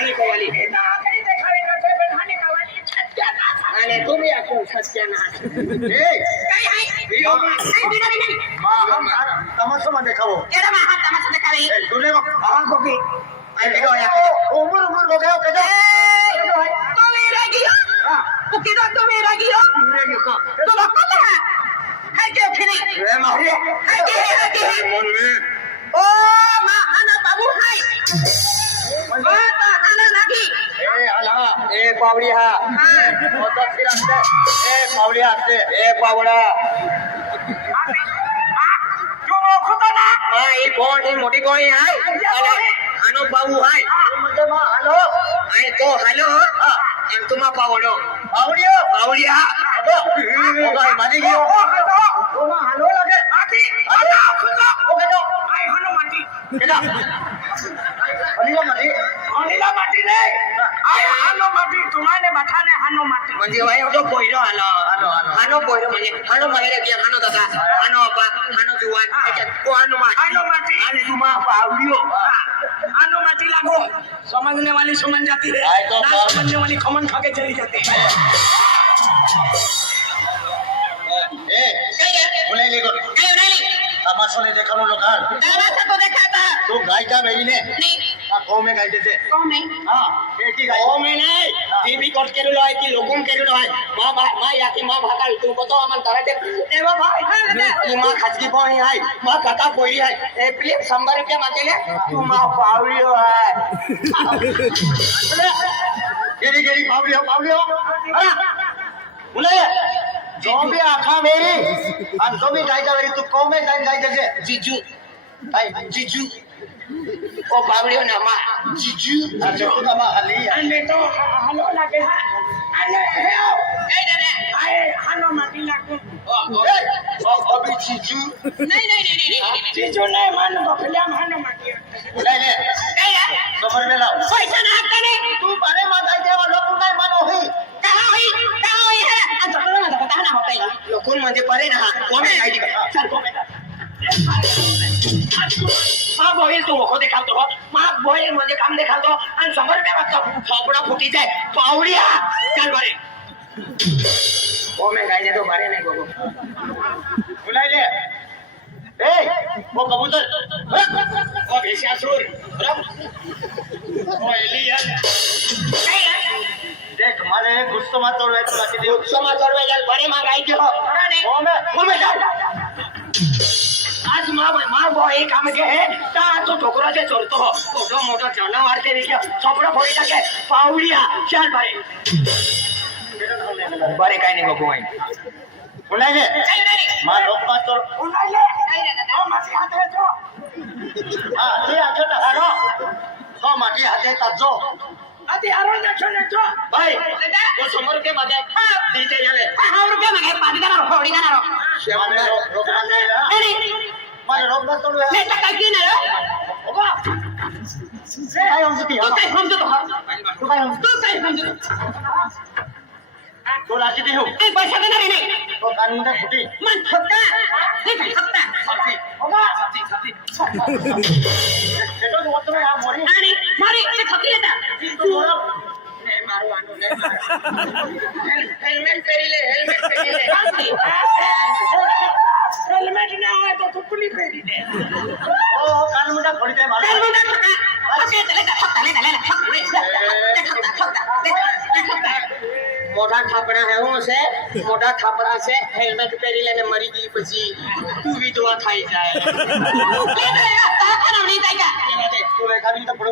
आकडे कवाली आकडे देखावे नव्हते पण हाने कवाली सत्यानाश आणि तुम्ही आपण सत्यानाश काय आहे तमाशा मध्ये खाओ एरा मा हात तमाशा देखावे तुले हाँ गोपी उमर उमर हो गया कजा तो मेरा गियो पुकिदा तो मेरा गियो तो लोकल है के फिरी ए मारिया है के मन में ओ मा हाना बाबू है ओ ता हाना नागी ए हला ए पावड़िया हां तो फिर आते ए पावड़िया आते ए पावड़ा जो खुदा ना ये कौन है मोटी कौन है आनो बाबू है म्हणजे मा हॅलो आणि तो हॅलो आणि तुम्हा पावडो पावड़िया पावडिया ओ भाई माने गियो तो मा हॅलो लगे आती आता खुदा ओ कजो आई हानो माटी केदा अनिला माने अनिला माटी नहीं आई हानो माटी तुम्हारे बठाने हानो माटी म्हणजे वाय तो पोयरो आलो हानो पोयरो म्हणजे हानो मागे की हानो दादा हानो अपा हानो जुवान याच्यात को हानो मा हानो माटी आणि तुम्हा पावडियो हानो माटी लागो समझने वाली समझ जाती है आई तो ना समझने वाली खमन खा के चली जाती है ए बोले लेको कहीं नहीं तमाशा ने देखा लोकाल तमाशा तो देखा था तो गायका मेरी ने नहीं गाँव में गायते थे कौन है हाँ बेटी गाय ओ में नाही टीव्ही कट केलेलो आहे की लोकून केलेलो आहे मा याकी मा भाका तू कतो आमन कराते ए बा भाई तू मा खाजगी पाणी आहे मा काका पोळी आहे ए प्लीज 100 रुपया मागेले तू मा पावडियो आहे गेली गेली पावलियो बोले जो भी आखा मेरी आणि जो भी गायका मेरी तू कौ में गायते थे जीजू भाई जीजू ओ पावडियो ना मा जीजू अच्छा तू का मा हली अन्य तो हानो लगे है अन्य है ए दे आए हानो माटी लागो अभी जीजू नहीं चीजों ने मन बफलिया हानो माटी ले ले कहीं है खबर में लाओ पैसा ना करने तू बारे में गायते हो लोग नहीं मन होई कहाँ हुई है अच्छा तो ना पता ना होता है लोकून म्हणजे परे ना कोमे काय दी चल को मा बोईल तू ओखो देखावतो मा बोईल म्हणजे काम देखावतो आणि 100 रुपया मागतो फावडा फुटीच आहे पावडिया चल बरे कोमे काय दे तो बरे नाही गोगो बुलाई ले ए वो कबूतर ओ भेषासुर ओ एलियन देख मारे गुस्सा मत तोड़ तो रख दे समाचार में जाल बरे मागाई दे ओ में कोमे जाल आज मा बॉय काम के है ता तो ठोकरा से चोरतो मोठो मोठो चना मारते देखियो चपड़ा फोड़ी टाके पावडिया चल बरे बरे काय नाही गोगो आई बुलाई ले मां लोग मत तोड़ उन्हें ले ओ मसी हाथ है जो हां ये आके ना हारो तो माटी हाथे तजो अति आरो ना छोने जो भाई वो 100 रुपये मागे दीते जाले 100 रुपया मागे पादी का ना फोड़ी का ना शेवने रोक मत ले नहीं मारे रोक मत तोड़ मैं तक क्यों ना ओबा काय हम सुती तू काय समझो तू काय समझो तो लाची दे हो ए पैसा देना रे नहीं तो कानून में फुटी मन ठोका नहीं ठोकता सब्जी ओबा देखो वो तो मैं मोरी अरे मारी से खकी लेता तू बोलो नहीं मारवानो नहीं हेलमेट पेरी ले हेलमेट ना है तो टुकली फेरी दे ओ कानून में फोड़ी दे मारो हेलमेट ठोका ओके चले जा ठोका मोटा थापड़ा है वो से मोटा थापड़ा से हेलमेट पेरी लेने मरी गई पसी तू भी दुआ खाई जाए नहीं जाएगा तू लेखा भी तो पड़ो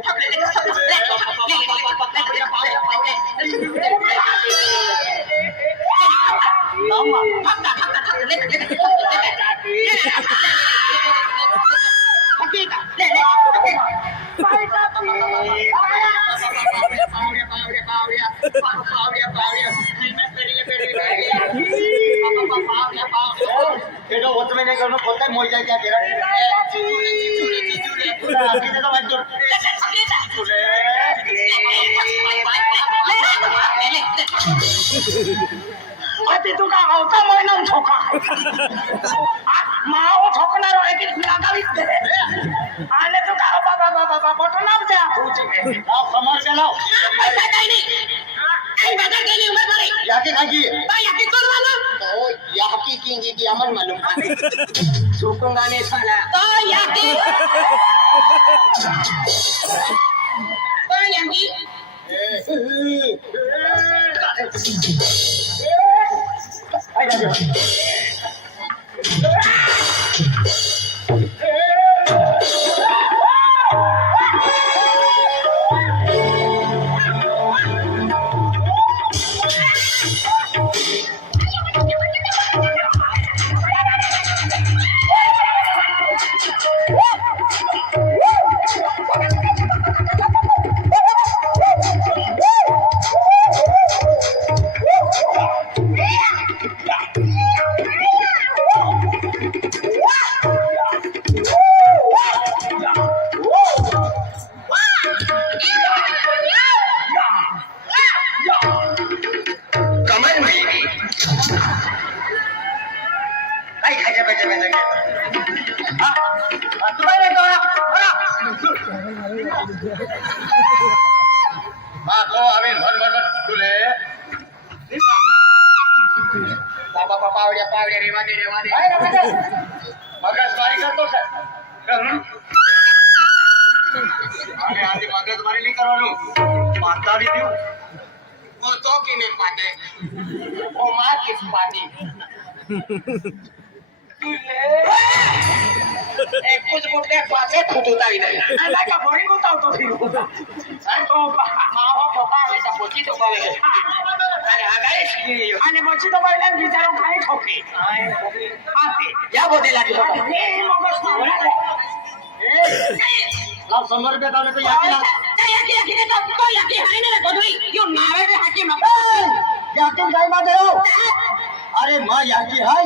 देखो वो तो मैंने करना खोलता है मोई जाए क्या तेरा आगे दे दो भाई जोर अति तू का होता महिना ठोका माओ ठोकणार आहे की लागावीच दे आले तू का बाबा बटना द्या आप समझ रुपया लाव पैसा काही नाही काही बाजार काही नाही उमर मारे याकी खागी तो याकी कौन वाला तो याकी किंगी दी अमन मालूम झुकूंगा नहीं साला तो याकी कमल में काय खायच्या पाहिजे तुम्हाला येतो हा तो आम्ही भर तुले बाबा पावड्या रेवा दे मगजमारी करतो सर अरे आधी मगजमारी नाही करવાનું पाताळी देऊ वो तो की नहीं पाते वो माँ किस पाती कुछ मुद्दे पासे खुटुता ही नहीं अल्लाह का बोरी को तो फिर तो माँ हो पापा है तो पोची तो पावे अरे आगे आणि मोची तो बैला बिचारो खाई ठोके आते या बोले लागी ए मगस लाव 100 रुपया दावले तो याकी लाव याकी हाय ना गोदरी यो नावे रे हाकी मग याकी काय मा देऊ अरे मा याकी हाय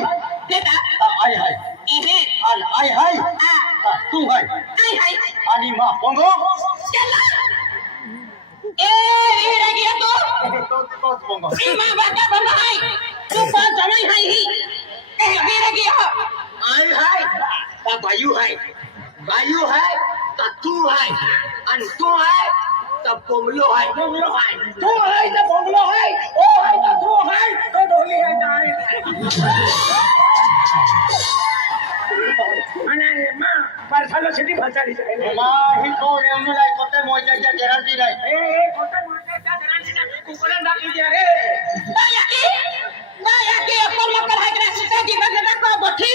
देता आय हाय एहे आणि आय हाय तू हाय हाय हाय आणि मा पोंगो चला ए रे गया तो तोच पोंगो मां बाका बंदा हाय तू पास जमाई हाय ही ए रे गया आई हाय ता बायू हाय ता तू हाय आणि तू हाय ता पोमलो हाय तू हाय ना बंगलो हाय ओ हाय ना तू हाय तो ढोली हाय ना आणि मां परसाला सिटी फसाली जाय मा ही कोण एवढं नाही कोते मोजाच्या गॅरंटी नाही ए कोटा मोठ्या जणांना कुकुला दाखी द्या रे याकी अक्कल मक्कल हाय का सिस्टर जी बघ ना को बठी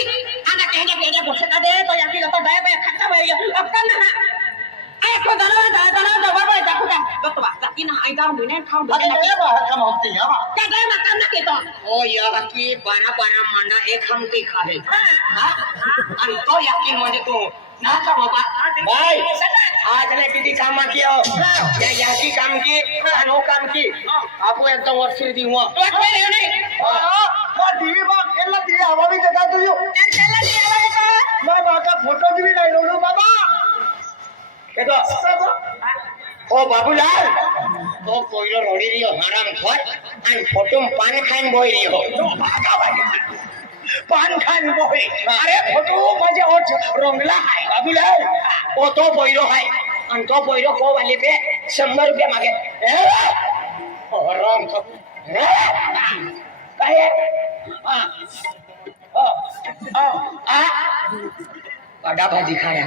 आना केने बसता दे तो याकी तो डाय पे खाता भाई अक्कल ना ए को दला बाबा दाखुका तो बाकी ना आई दाव मिने खाऊ अरे दे ये बाहेर काम होते या बा क्या गए मकान ना के तो ओ याकी 12 मांडा एक हमती खाहे आणि तो याकी म्हणजे तू ना का बाबा भाई आज ने किती काम किया या याकी काम की आणि हो काम की आपू एकदम वर्ष दी हुआ तो कोई नहीं मा टीव्ही बा एला ती हवा भी जगा तू चला नहीं आवे तो मा बाका फोटो भी नाही रोडू बाबा देखो ओ बाबूलाल तो कोयलो रोडी रियो हराम खोर आणि फोटो पान खाईन बोई रियो भागा भाई पान खान बोई अरे फोटो माझे ओठ रंगला हाय बाबूलाल ओ तो बोईरो हाय आणि तो बोईरो को वाले पे 100 रुपया मागे हराम तो काय काढा भाजी खाया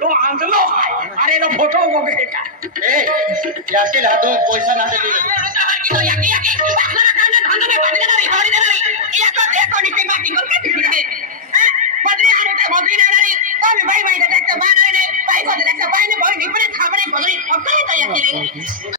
तो आंधलो हाय अरे तो फोटो बघे का ए याकी लादू पैसा ना दिले तो याकी बाखना कांदा धंदा में बंद करा रे हरी दे रे या तो देखो नी माटी को के दिले बदरी आरे के बदरी ना रे तो भाई भाई देखते बाना रे भाई को देखते भाई ने भाई निपरे खाबरे बदरी अब काय तो याकी रे